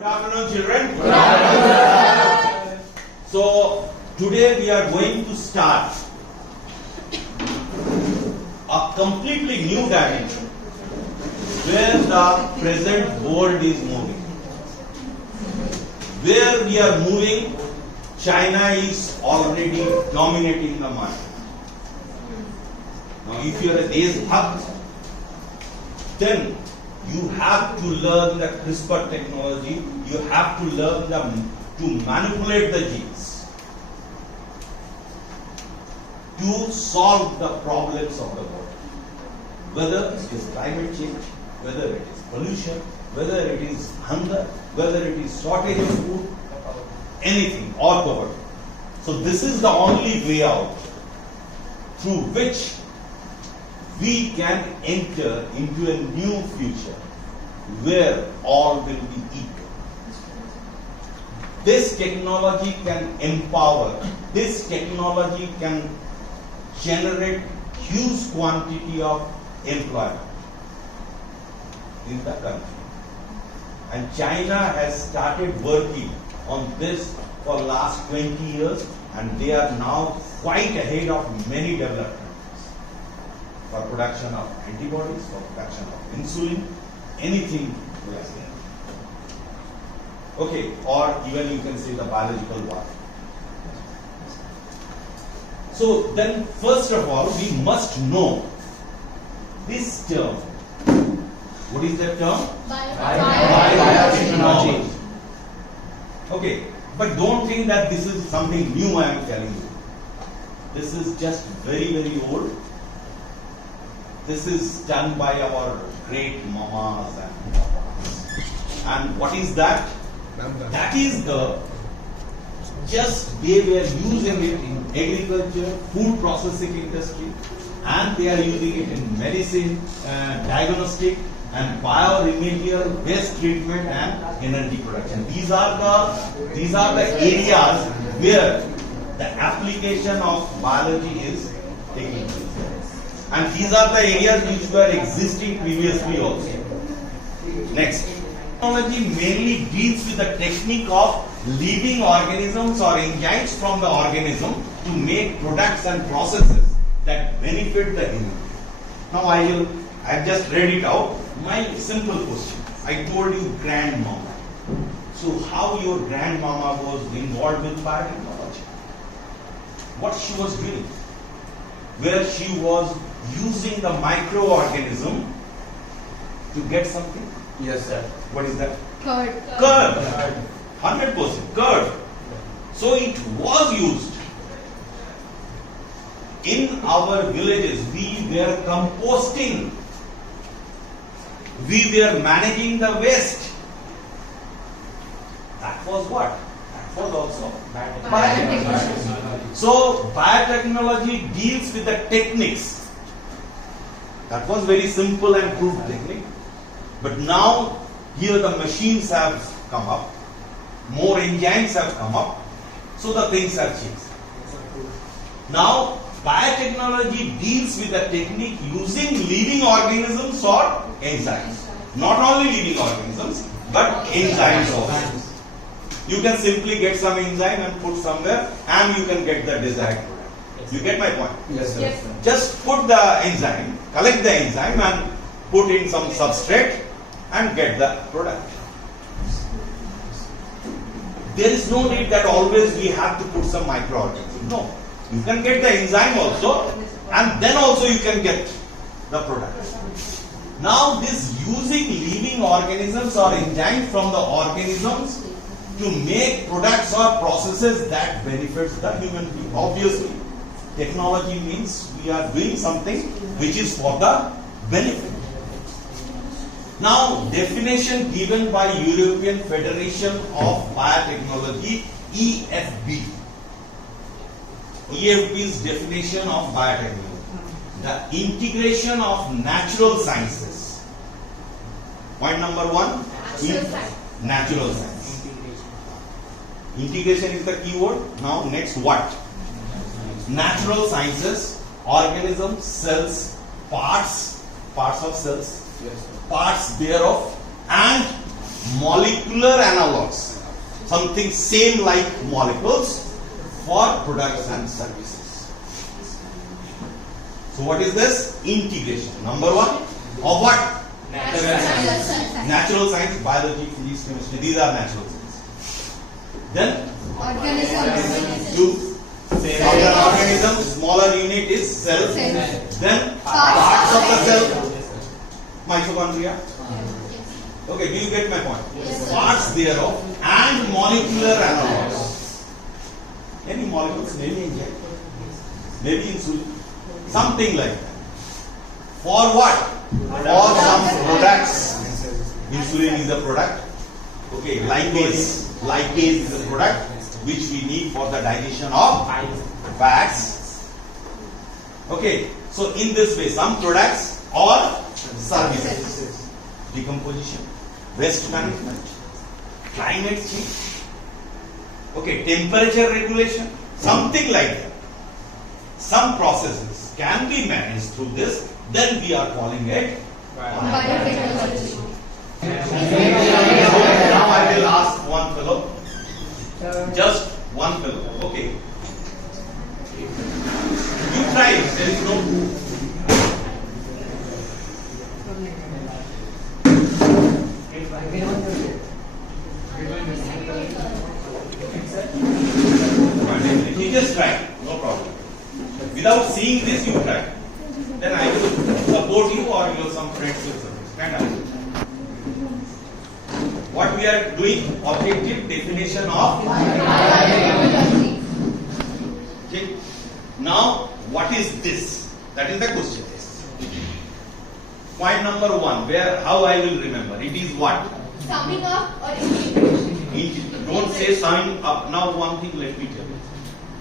Good afternoon, children. Good afternoon. So, today we are going to start a completely new dimension where the present world is moving. Where we are moving, China is already dominating the market. Now, if you are a Deshbhakt, then you have to learn the CRISPR technology. You have to learn to manipulate the genes to solve the problems of the world. Whether it is climate change, whether it is pollution, whether it is hunger, whether it is shortage of food, anything or poverty. So this is the only way out through which we can enter into a new future where all will be equal. This technology can empower, this technology can generate huge quantity of employment in the country. And China has started working on this for last 20 years and they are now quite ahead of many developed countries for production of antibodies, for production of insulin, anything like that. Okay, or even you can say the biological warfare. So then first of all we must know this term. What is that term? Biotechnology. Okay, but don't think that this is something new I am telling you. This is just very, very old. This is done by our great mamas and papas. And what is that? That is just they were using it in agriculture, food processing industry, and they are using it in medicine, diagnostic, and bioremedial, waste treatment, and energy production. These are the areas where the application of biology is taking place. And these are the areas which were existing previously also. Next. Technology mainly deals with the technique of living organisms or enzymes from the organism to make products and processes that benefit the human. Now I just read it out. My simple question. I told you grandmama. So how your grandmama was involved with biotechnology? What she was doing? Where she was using the microorganism to get something? Yes, sir. What is that? Curd. Curd. 100% curd. So it was used. In our villages, we were composting. We were managing the waste. That was what? That was also biotechnology. So biotechnology deals with the techniques. That was very simple and proved technique. But now here the machines have come up, more enzymes have come up, so the things have changed. Now biotechnology deals with the technique using living organisms or enzymes. Not only living organisms, but enzymes also. You can simply get some enzyme and put somewhere and you can get the desired product. You get my point? Yes, sir. Yes. Just put the enzyme, collect the enzyme and put in some substrate and get the product. There is no need that always we have to put some microorganism. No. You can get the enzyme also and then also you can get the product. Now this using living organisms or enzymes from the organisms to make products or processes that benefits the human being. Obviously, technology means we are doing something which is for the benefit. Now, definition given by European Federation of Biotechnology, EFB. EFB's definition of biotechnology. The integration of natural sciences. Point number one. Natural science. Integration is the keyword. Now, next what? Natural sciences, organisms, cells, parts of cells. Yes, sir. Parts thereof and molecular analogs, something same like molecules for products and services. So what is this? Integration. Number one, of what? Natural science, biology, physics, chemistry. These are natural sciences. Then two. Of an organism, smaller unit is cell. Then parts of the cell, mitochondria. Okay, do you get my point? Parts thereof and molecular analogs. Any molecules, maybe insulin, something like that. For what? For some products. Insulin is a product. Okay, lipase is a product which we need for the digestion of fats. Okay, so in this way, some products or services, decomposition, waste management, climate change, okay, temperature regulation, something like that. Some processes can be managed through this, then we are calling it biotechnology. Now I will ask one fellow. Just one fellow. Okay. You try it. There is no. You just try. No problem. Without seeing this, you try. Then I will support you or your some friends will support. Stand up. What we are doing, objective definition of biotechnology. Okay. Now, what is this? That is the question. Point number one, how I will remember? It is what? Summing up or integration. Don't say summing up. Now, one thing let me tell you.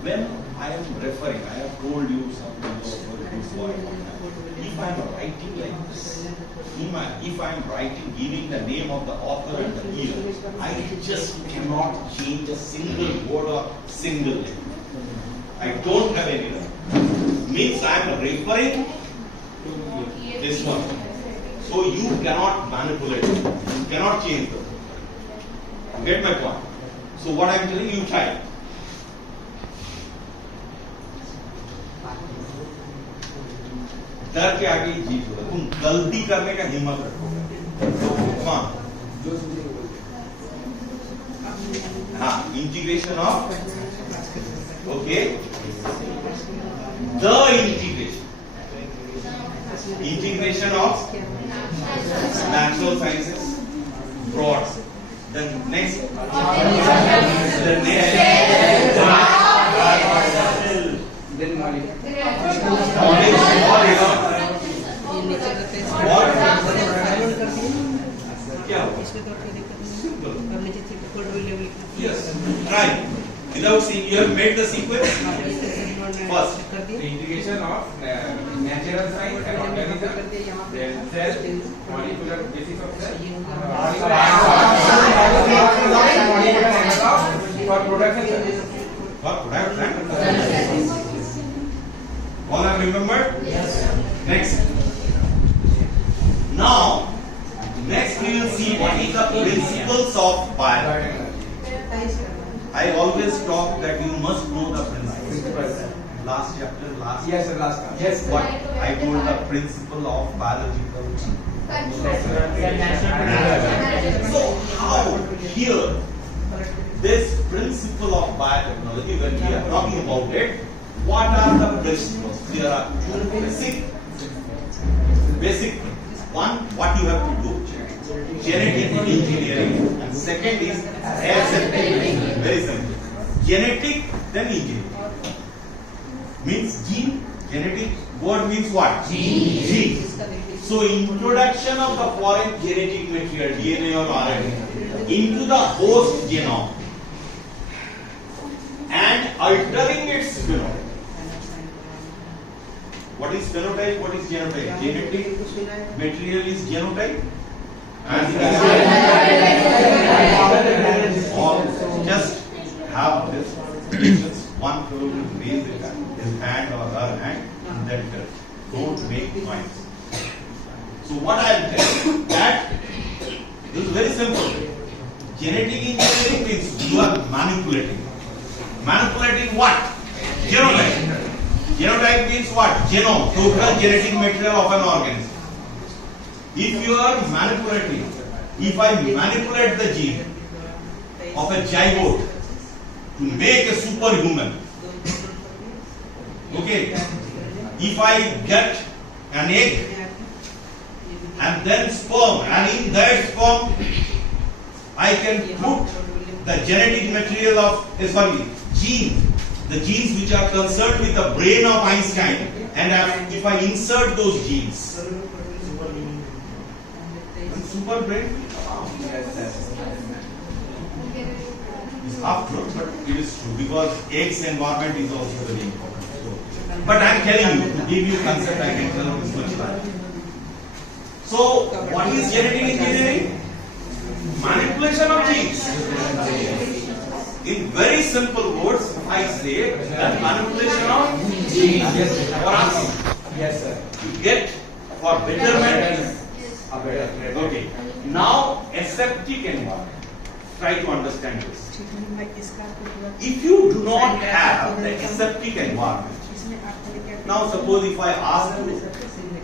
When I am referring, I have told you something before. If I am writing like this, if I am writing, giving the name of the author and the year, I just cannot change a single word or single letter. I don't have any. Means I am referring to this one. So you cannot manipulate it. You cannot change it. You get my point? So what I am telling you, try. डर के आगे ही जीत होगा. तुम गलती करने का हिम्मत रखो. हाँ, integration of, okay, the integration of natural sciences, broad. Then next, then yes, try. Without seeing, you have made the sequence. First, the integration of natural science and organism, then cell, molecular basis of cell, for products and services. For products and services. All have remembered? Yes. Next. Now, next we will see what is the principles of biology. I always talk that you must know the principles. Last chapter, Yes, sir, last time. Yes, what I told the principle of biological. So how here this principle of biotechnology, when we are talking about it, what are the principles? There are two basic. One, what you have to do, genetic engineering, and second is aseptic. Very simple. Genetic, then engineering. Means gene, genetic, word means what? Gene. So introduction of the foreign genetic material, DNA or RNA, into the host genome and altering its phenotype. What is phenotype? What is genotype? Genetic material is genotype. And just have this. One fellow will raise his hand or her hand in that direction. Don't make noise. So what I am telling that this is very simple. engineering means you are manipulating. Manipulating what? Genotype. Genotype means what? Genome, total genetic material of an organism. If you are manipulating, if I manipulate the gene of a zygote to make a superhuman, okay, if I get an egg and then sperm, and in that sperm I can put the genetic material of, genes, the genes which are concerned with the brain of Einstein, and if I insert those genes, super brain is after, but it is true because eggs environment is also very important. So, but I am telling you, to give you concept, I can tell you this much right. So, what is genetic engineering? Manipulation of genes. In very simple words, I say that manipulation of genes for us. Yes, sir. To get for betterment. Okay. Now, aseptic environment. Try to understand this. If you do not have the aseptic environment, now suppose if I ask you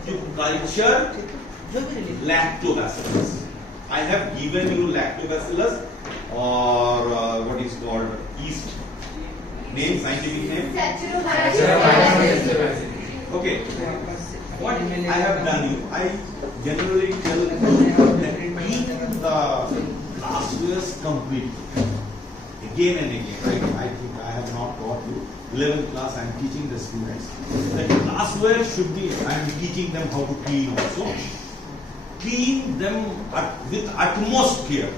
to culture lactobacillus, I have given you lactobacillus or what is called yeast. Name, scientific name? Okay. What I have done you, I generally tell you that keep the glasswares completely. Again and again, right? I think I have not taught you. 11th class, I am teaching the students that glassware should be, I am teaching them how to clean also. Clean them with utmost care.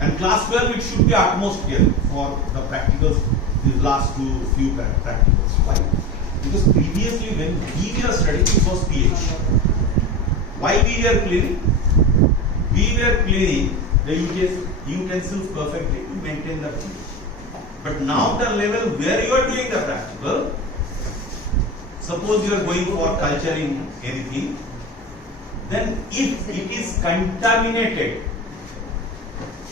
And glassware, it should be utmost care for the practicals, these last few practicals. Why? Because previously when we were studying, it was pH. Why we were cleaning? We were cleaning the utensils perfectly to maintain the pH. But now the level where you are doing the practical, suppose you are going for culturing anything, then if it is contaminated,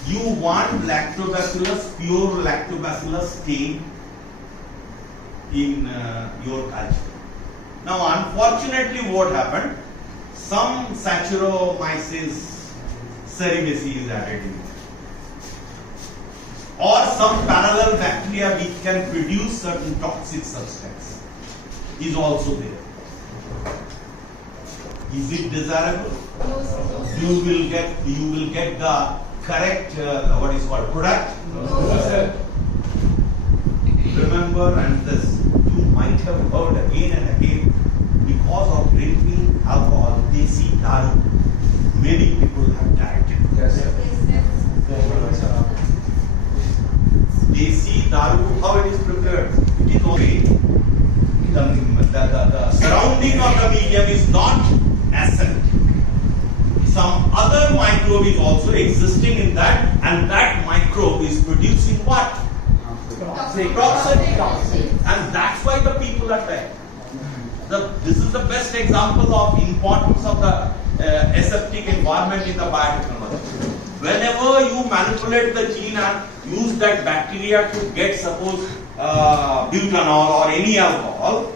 you want lactobacillus, pure lactobacillus stain in your culture. Now unfortunately what happened, some Saccharomyces cerevisiae is added in, or some parallel bacteria which can produce certain toxic substance is also there. Is it desirable? You will get the correct what is called product. No, sir. Remember, and this you might have heard again and again, because of drinking alcohol, desi daru, many people have died. Yes, sir. Desi daru, how it is prepared? It is only the surrounding of the medium is not acid. Some other microbe is also existing in that, and that microbe is producing what? Toxin. And that's why the people are dying. This is the best example of importance of the aseptic environment in the biotechnology. Whenever you manipulate the gene and use that bacteria to get, suppose, butanol or any alcohol,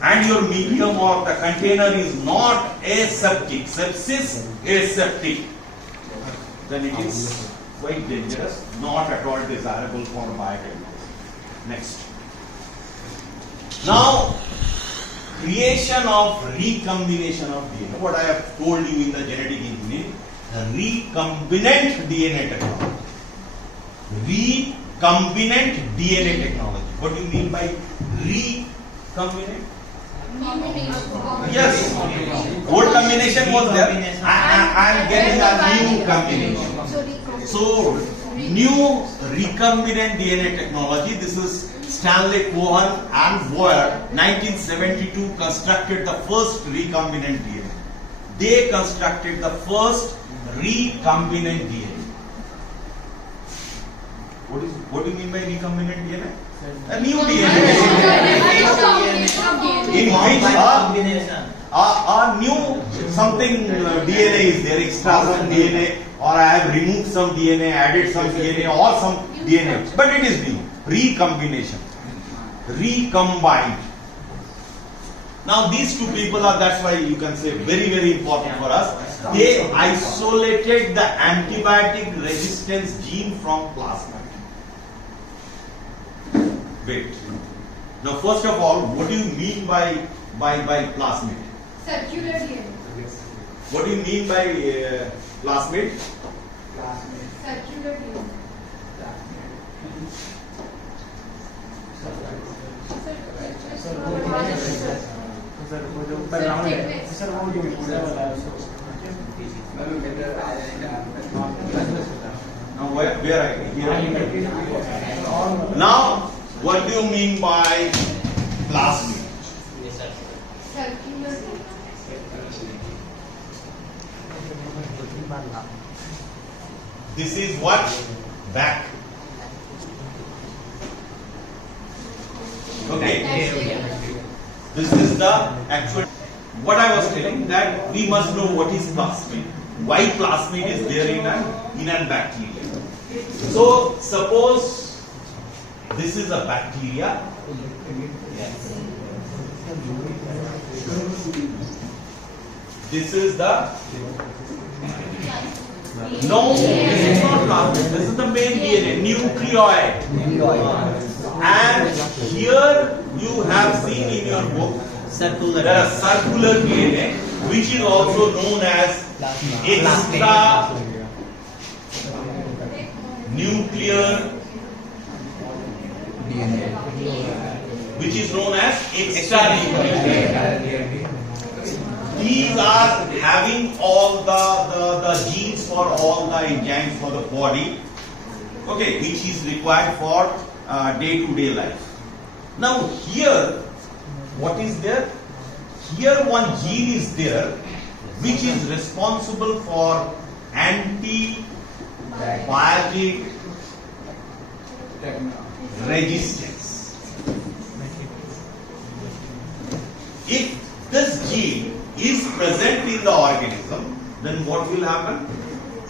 and your medium or the container is not aseptic, sepsis aseptic, then it is quite dangerous, not at all desirable for biotechnology. Next. Now, creation of recombination of DNA. What I have told you in the genetic engineering, recombinant DNA technology. Recombinant DNA technology. What do you mean by recombinant? Yes. Old combination was there. I am getting a new combination. So, new recombinant DNA technology. This is Stanley Cohen and Boyer, 1972, constructed the first recombinant DNA. They constructed the first recombinant DNA. What do you mean by recombinant DNA? A new DNA. In which a new something DNA is there, extra DNA or I have removed some DNA, added some DNA or some DNA, but it is new. Recombination. Recombined. Now these two people are, that's why you can say very, very important for us. They isolated the antibiotic resistance gene from plasmid. Wait. Now first of all, what do you mean by plasmid? Circular DNA. What do you mean by plasmid? Circular DNA. Sir वो जो ऊपर round है sir वो जो पूरा वाला है उसको Now where I here? Now what do you mean by plasmid? Circular DNA. This is what? Back. Okay. This is the actual. What I was telling, that we must know what is plasmid. Why plasmid is there in a bacteria. So suppose this is a bacteria. This is the no, this is not plasmid. This is the main DNA, nucleoid. And here you have seen in your book circular there are circular DNA, which is also known as extra nuclear DNA, which is known as extra nuclear DNA. These are having all the genes for all the enzymes for the body, okay, which is required for day-to-day life. Now here, what is there? Here one gene is there, which is responsible for antibiotic resistance. If this gene is present in the organism, then what will happen?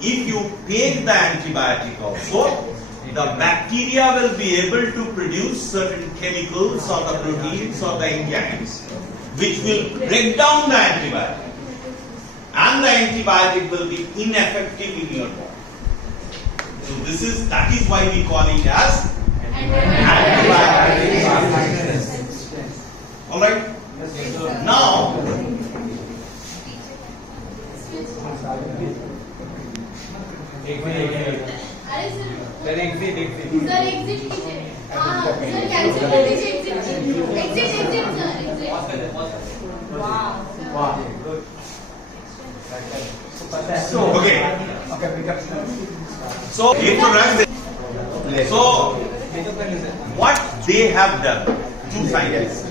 If you take the antibiotic also, the bacteria will be able to produce certain chemicals or the proteins or the enzymes which will break down the antibiotic, and the antibiotic will be ineffective in your body. So that is why we call it as antibiotic resistance. All right. Now sir exit कीजिए हाँ sir cancel कर दीजिए exit sir okay. So if you run this, so what they have done, two scientists.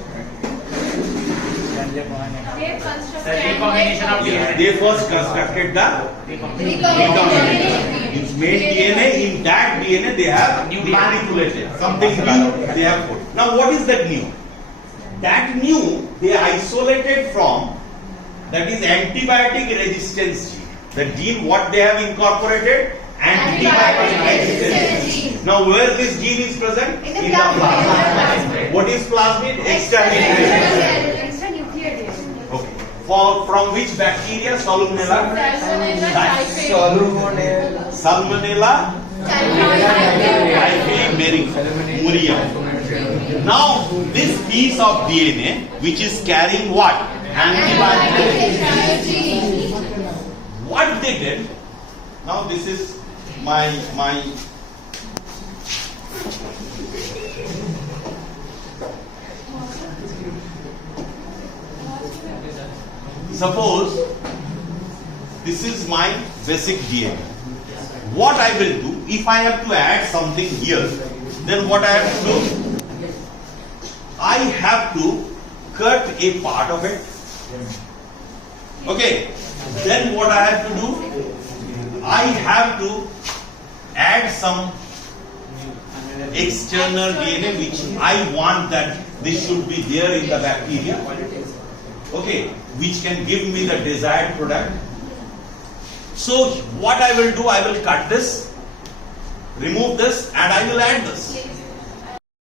They first constructed the recombinant. It's made DNA. In that DNA, they have manipulated something new. They have put. Now, what is that new? That new they isolated from. That is antibiotic resistance gene. The gene what they have incorporated, antibiotic resistance gene. Now, where this gene is present? In the plasmid. What is plasmid? Extra nuclear DNA. Okay. From which bacteria? Salmonella. Salmonella. Typhimurium. Now this piece of DNA, which is carrying what? Antibiotic. What they did? Now this is my. Suppose this is my basic DNA. What I will do, if I have to add something here, then what I have to do? I have to cut a part of it. Okay. Then what I have to do? I have to add some external DNA which I want that this should be there in the bacteria. Okay, which can give me the desired product. So what I will do, I will cut this, remove this, and I will add this.